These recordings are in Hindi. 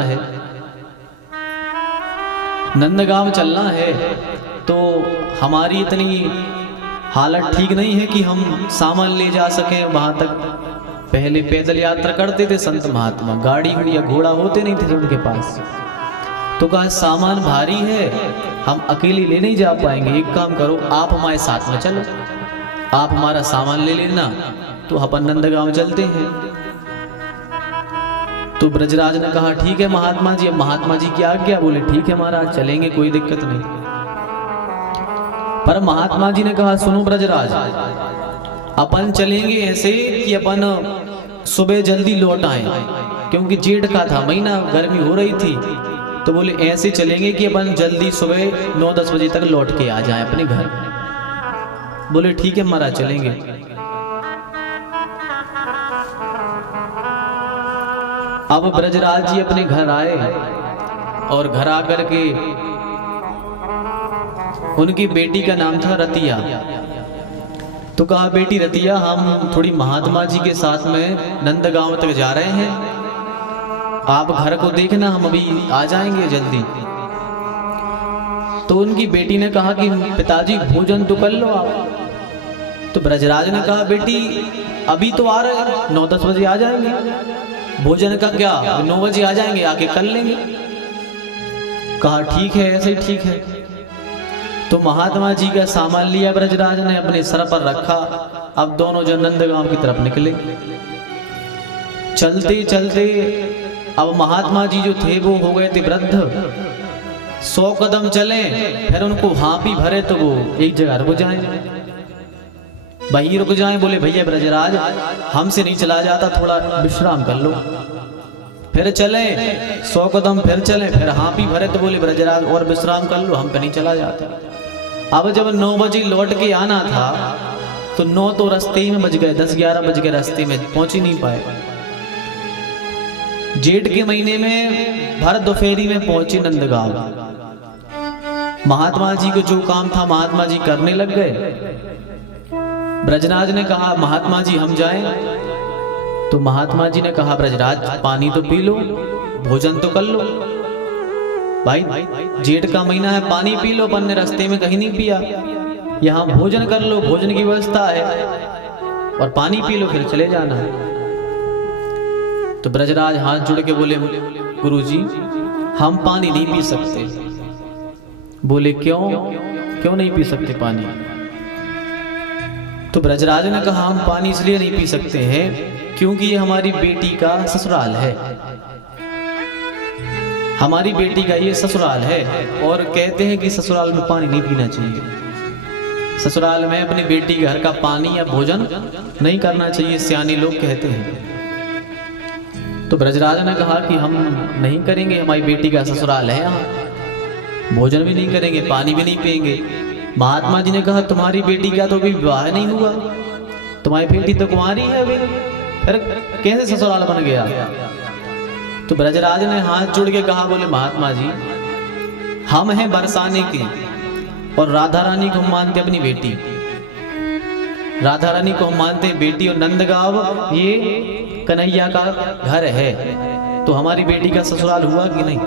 है, नंदगांव चलना है, तो हमारी इतनी हालत ठीक नहीं है कि हम सामान ले जा सकें वहां तक। पहले पैदल यात्रा करते थे संत महात्मा, गाड़ी या घोड़ा होते नहीं थे उनके पास। तो कहा सामान भारी है, हम अकेले ले नहीं जा पाएंगे, एक काम करो आप हमारे साथ में चलो, आप हमारा सामान ले लेना, तो अपन नंदगांव चलते हैं। तो ब्रजराज ने कहा ठीक है महात्मा जी। अब महात्मा जी की आज्ञा, बोले ठीक है महाराज चलेंगे, कोई दिक्कत नहीं। पर महात्मा जी ने कहा सुनो ब्रजराज, अपन चलेंगे ऐसे कि अपन सुबह जल्दी लौट आए, क्योंकि जेठ का था महीना, गर्मी हो रही थी। तो बोले ऐसे चलेंगे कि अपन जल्दी सुबह 9-10 बजे तक लौट के आ जाएं अपने घर। बोले ठीक है महाराज चलेंगे। अब ब्रजराज जी अपने घर आए और घर आकर के उनकी बेटी का नाम था रतिया। तो कहा बेटी रतिया, हम थोड़ी महात्मा जी के साथ में नंदगांव तक जा रहे हैं, आप घर को देखना, हम अभी आ जाएंगे जल्दी। तो उनकी बेटी ने कहा कि पिताजी भोजन तो कर लो आप। तो ब्रजराज ने कहा बेटी अभी तो आ रहे हैं, 9-10 बजे आ जाएंगे, भोजन का क्या 9 बजे आ जाएंगे, आके कर लेंगे। कहा ठीक है ऐसे ही ठीक है। तो महात्मा जी का सामान लिया ब्रजराज ने, अपने सर पर रखा। अब दोनों जो नंदगांव की तरफ निकले। चलते चलते अब महात्मा जी जो थे वो हो गए थे वृद्ध, 100 कदम चले, फिर उनको हाँपी भरे तो वो एक जगह रुक जाए, वहीं रुक जाए। बोले भैया ब्रजराज हमसे नहीं चला जाता, थोड़ा विश्राम कर लो। फिर चले 100 कदम, फिर चले, फिर हाँपी भरे तो बोले ब्रजराज और विश्राम कर लो, हम पे नहीं चला जाता। अब जब 9 बजे लौट के आना था तो 9 तो रास्ते में बज गए, 10-11 बज गए, रास्ते में पहुंच ही नहीं पाए। जेठ के महीने में भर दोपहरी में पहुंचे नंदगांव। महात्मा जी को जो काम था महात्मा जी करने लग गए। ब्रजराज ने कहा महात्मा जी हम जाएं। तो महात्मा जी ने कहा ब्रजराज पानी तो पी लो, भोजन तो कर लो। भाई जेठ का महीना है, पानी पी लो, अपन ने रास्ते में कहीं नहीं पिया, यहाँ भोजन कर लो, भोजन की व्यवस्था है, और पानी पी लो, फिर चले जाना। तो ब्रजराज हाथ जोड़ के बोले गुरुजी हम पानी नहीं पी सकते। बोले क्यों क्यों नहीं पी सकते पानी? तो ब्रजराज ने कहा हम पानी इसलिए नहीं पी सकते हैं क्योंकि ये हमारी बेटी का ससुराल है, हमारी बेटी का ये ससुराल है, और कहते हैं कि ससुराल में पानी नहीं पीना चाहिए, ससुराल में अपनी बेटी के घर का पानी या भोजन नहीं करना चाहिए, सियाने लोग कहते हैं। तो ब्रजराज ने कहा कि हम नहीं करेंगे, हमारी बेटी का ससुराल है, यहाँ भोजन भी नहीं करेंगे, पानी भी नहीं पिएंगे। महात्मा जी ने कहा तुम्हारी बेटी का तो अभी विवाह नहीं हुआ, तुम्हारी बेटी तो कुंवारी है अभी, फिर कैसे ससुराल बन गया? तो ब्रजराज ने हाथ जोड़ के कहा बोले महात्मा जी हम हैं बरसाने के, और राधा रानी को हम मानते अपनी बेटी, राधा रानी को हम मानते बेटी, और नंदगांव ये कन्हैया का घर है, तो हमारी बेटी का ससुराल हुआ कि नहीं?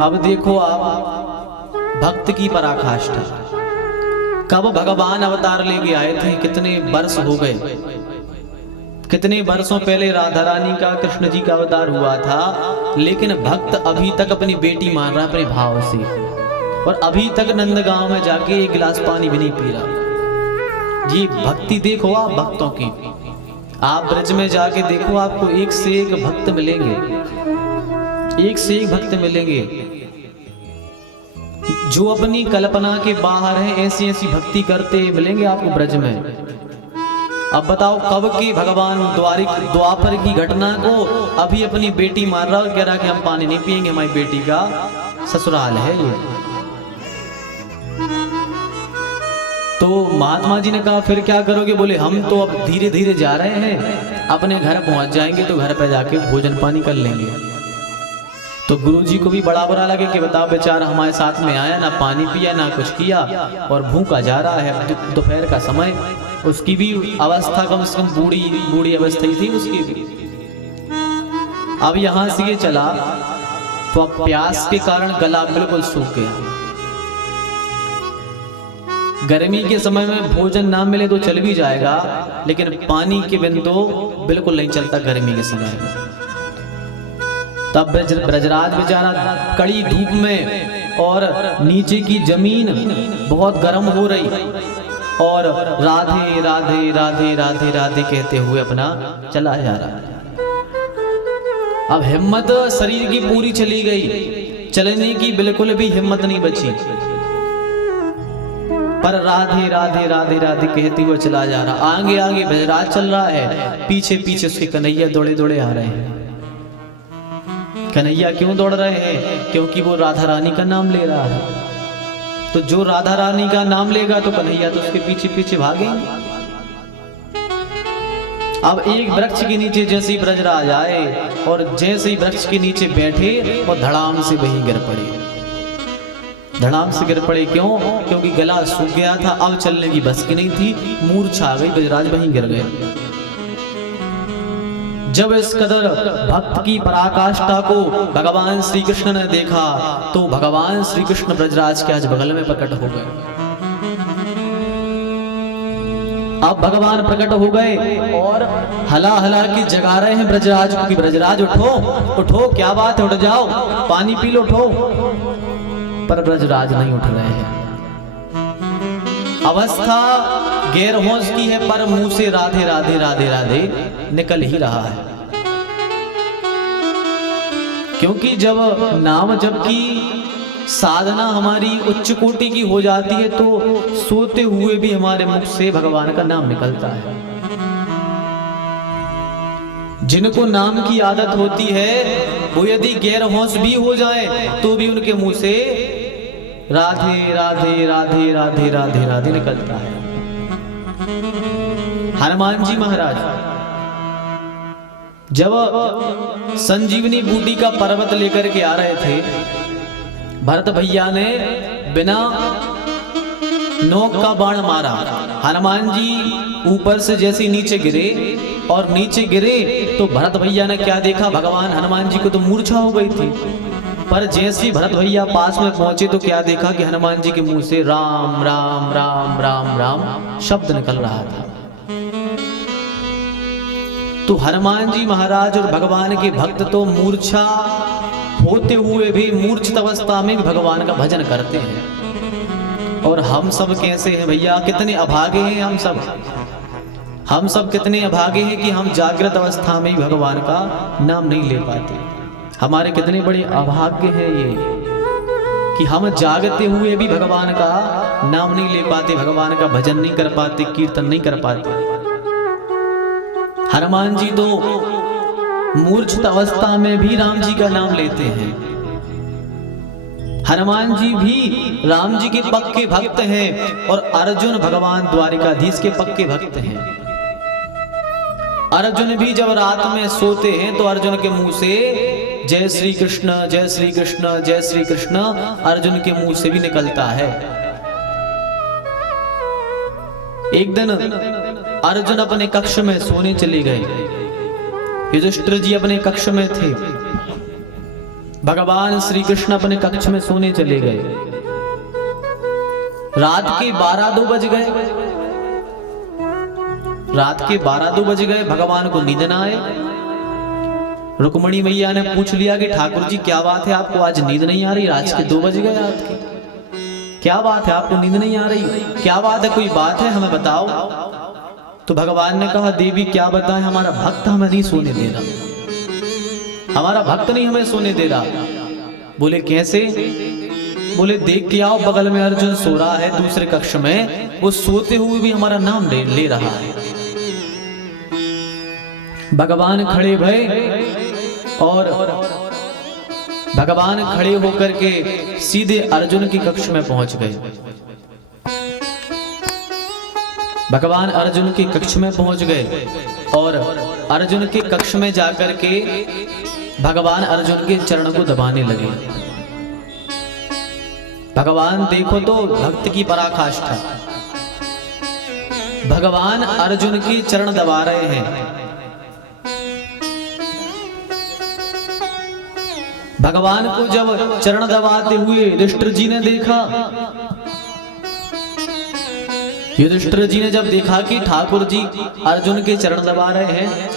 अब देखो आप भक्त की पराकाष्ठा, कब भगवान अवतार लेके आए थे, कितने वर्ष हो गए, कितने वर्षों पहले राधा रानी का कृष्ण जी का अवतार हुआ था, लेकिन भक्त अभी तक अपनी बेटी मान रहा अपने भाव से, और अभी तक नंदगांव में जाके एक गिलास पानी भी नहीं पी रहा। जी भक्ति देखो आप भक्तों की, आप ब्रज में जाके देखो, आपको एक से एक भक्त मिलेंगे, एक से एक भक्त मिलेंगे जो अपनी कल्पना के बाहर है, ऐसी ऐसी भक्ति करते मिलेंगे आपको ब्रज में। अब बताओ कब की भगवान द्वापर की घटना को अभी अपनी बेटी मार रहा, कह रहा कि हम पानी नहीं पिएंगे, हमारी बेटी का ससुराल है ये। तो महात्मा जी ने कहा फिर क्या करोगे? बोले हम तो अब धीरे धीरे जा रहे हैं, अपने घर पहुंच जाएंगे तो घर पे जाके भोजन पानी कर लेंगे। तो गुरु जी को भी बड़ा बुरा लगे कि बताओ बेचारा हमारे साथ में आया, ना पानी पिया ना कुछ किया, और भूखा जा रहा है, दोपहर का समय, उसकी भी अवस्था कम से कम बूढ़ी अवस्था ही थी उसकी भी। अब यहाँ से ये चला तो अब प्यास के कारण गला बिल्कुल सूख गया। गर्मी के समय में भोजन ना मिले तो चल भी जाएगा, लेकिन पानी के बिन तो बिल्कुल नहीं चलता गर्मी के समय में। तब ब्रजराज बेचारा कड़ी धूप में और नीचे की जमीन बहुत गर्म हो रही और राधे राधे राधे राधे राधे कहते हुए अपना चला जा रहा। अब हिम्मत शरीर की पूरी चली गई, चलने की बिल्कुल भी हिम्मत नहीं बची, पर राधे राधे राधे राधे कहते हुए चला जा रहा। आगे आगे ब्रजराज चल रहा है, पीछे पीछे उसके कन्हैया दौड़े दौड़े आ रहे हैं। कन्हैया क्यों दौड़ रहे हैं? क्योंकि वो राधा रानी का नाम ले रहा है। तो जो राधा रानी का नाम लेगा तो कन्हैया तो उसके पीछे पीछे भागेंगे। अब एक वृक्ष के नीचे जैसे ही ब्रजराज आए और जैसे ही वृक्ष के नीचे बैठे और धड़ाम से वहीं गिर पड़े। धड़ाम से गिर पड़े क्यों? क्योंकि गला सूख गया था, अब चलने की बस की नहीं थी, मूर्छा आ गई, ब्रजराज वहीं गिर गए। जब इस कदर भक्त की पराकाष्ठा को भगवान श्री कृष्ण ने देखा तो भगवान श्री कृष्ण ब्रजराज के आज बगल में प्रकट हो गए। अब भगवान प्रकट हो गए और हला हला की जगा रहे हैं ब्रजराज को कि ब्रजराज उठो उठो, क्या बात है, उठ जाओ, पानी पी लो, उठो। पर ब्रजराज नहीं उठ रहे हैं। अवस्था गैर होश की है, पर मुंह से राधे राधे राधे राधे निकल ही रहा है। क्योंकि जब नाम जप की साधना हमारी उच्च कोटि की हो जाती है तो सोते हुए भी हमारे मुख से भगवान का नाम निकलता है। जिनको नाम की आदत होती है वो यदि गैर होश भी हो जाए तो भी उनके मुंह से राधे राधे राधे राधे राधे राधे निकलता है। हनुमान जी महाराज जब संजीवनी बूटी का पर्वत लेकर के आ रहे थे, भरत भैया ने बिना नोक का बाण मारा। हनुमान जी ऊपर से जैसे नीचे गिरे और नीचे गिरे तो भरत भैया ने क्या देखा? भगवान हनुमान जी को तो मूर्छा हो गई थी, पर जैसे ही भरत भैया पास में पहुंचे तो क्या देखा कि हनुमान जी के मुंह से राम राम राम राम राम शब्द निकल रहा था। तो हनुमान जी महाराज और भगवान के भक्त तो मूर्छा होते हुए भी, मूर्छित अवस्था में भी भगवान का भजन करते हैं। और हम सब कैसे हैं भैया? कितने अभागे हैं हम सब कितने अभागे हैं कि हम जागृत अवस्था में ही भगवान का नाम नहीं ले पाते। हमारे कितने बड़े अभाग्य हैं ये कि हम जागते हुए भी भगवान का नाम नहीं ले पाते, भगवान का भजन नहीं कर पाते, कीर्तन नहीं कर पाते। हनुमान जी तो मूर्छित अवस्था में भी राम जी का नाम लेते हैं। हनुमान जी भी राम जी के पक्के भक्त हैं और अर्जुन भगवान द्वारिकाधीश के पक्के भक्त हैं। अर्जुन भी जब रात में सोते हैं तो अर्जुन के मुंह से जय श्री कृष्ण जय श्री कृष्ण जय श्री कृष्ण अर्जुन के मुंह से भी निकलता है। एक दिन अर्जुन अपने कक्ष में सोने चले गए। युधिष्ठिर जी अपने कक्ष में थे, भगवान श्री कृष्ण अपने कक्ष में सोने चले गए। रात के 12-2 बज गए। रात के 12-2 बज गए, भगवान को नींद ना आए। रुक्मणी मैया ने पूछ लिया कि ठाकुर जी क्या बात है, आपको आज नींद नहीं आ रही? रात के 2 बज गए आपके, क्या बात है, आपको नींद नहीं आ रही? क्या बात है, कोई बात है, हमें बताओ। तो भगवान ने कहा देवी क्या बताएं, हमारा भक्त हमें नहीं सोने दे रहा, हमारा भक्त नहीं हमें सोने दे रहा। बोले कैसे? बोले देख के आओ, बगल में अर्जुन सो रहा है दूसरे कक्ष में, वो सोते हुए भी हमारा नाम ले रहा है। भगवान खड़े भये और भगवान खड़े होकर के सीधे अर्जुन के कक्ष में पहुंच गए। भगवान अर्जुन के कक्ष में पहुंच गए और अर्जुन के कक्ष में जाकर के भगवान अर्जुन के चरण को दबाने लगे। भगवान देखो तो भक्त की पराकाष्ठा, भगवान अर्जुन के चरण दबा रहे हैं। भगवान को जब चरण दबाते हुए युधिष्ठिर जी ने देखा, युधिष्ठिर जी ने जब देखा कि ठाकुर जी अर्जुन के चरण दबा रहे हैं,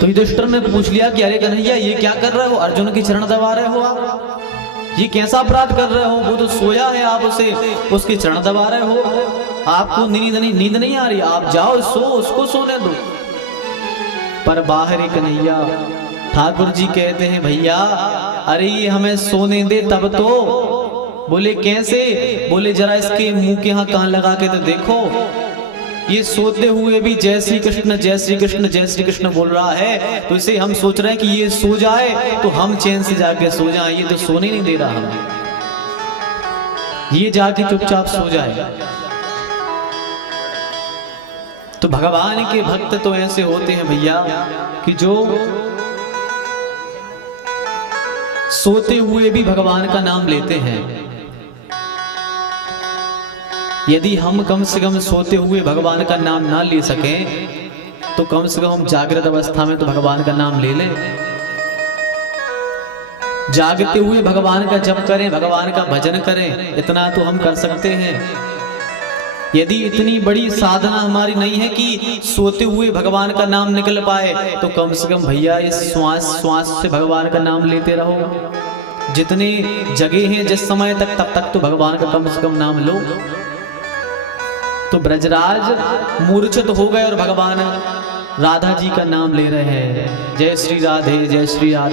तो युधिष्ठिर ने पूछ लिया कि अरे कन्हैया ये क्या कर रहे हो, अर्जुन के चरण दबा रहे हो आप, ये कैसा अपराध कर रहे हो, वो तो सोया है, आप उसके चरण दबा रहे हो, आपको नींद नहीं आ रही, आप जाओ सो, उसको सोने दो। पर बाहर कन्हैया ठाकुर जी कहते हैं भैया अरे ये हमें सोने दे तब तो। बोले कैसे? बोले जरा इसके मुंह के यहाँ कान लगा के तो देखो, ये सोते हुए भी जय श्री कृष्ण जय श्री कृष्ण जय श्री कृष्ण बोल रहा है, तो इसे हम सोच रहे हैं कि ये सो जाए तो हम चैन से जाके सो जाएं, ये तो सोने नहीं दे रहा हमें, ये जाके चुपचाप सो जाए। तो भगवान के भक्त तो ऐसे होते हैं भैया कि जो सोते हुए भी भगवान का नाम लेते हैं। यदि हम कम से कम सोते हुए भगवान का नाम ना ले सकें तो कम से कम हम जागृत अवस्था में तो भगवान का नाम ले लें। जागते हुए भगवान का जप करें, भगवान का भजन करें, इतना तो हम कर सकते हैं। यदि इतनी बड़ी साधना हमारी नहीं है कि सोते हुए भगवान का नाम निकल पाए, तो कम से कम भैया इस श्वास श्वास से भगवान का नाम लेते रहो। जितने जगह हैं जिस समय तक, तब तक तो भगवान का कम से कम नाम लो। तो ब्रजराज मूर्छित हो गए और भगवान राधा जी का नाम ले रहे हैं। जय श्री राधे जय श्री राधे।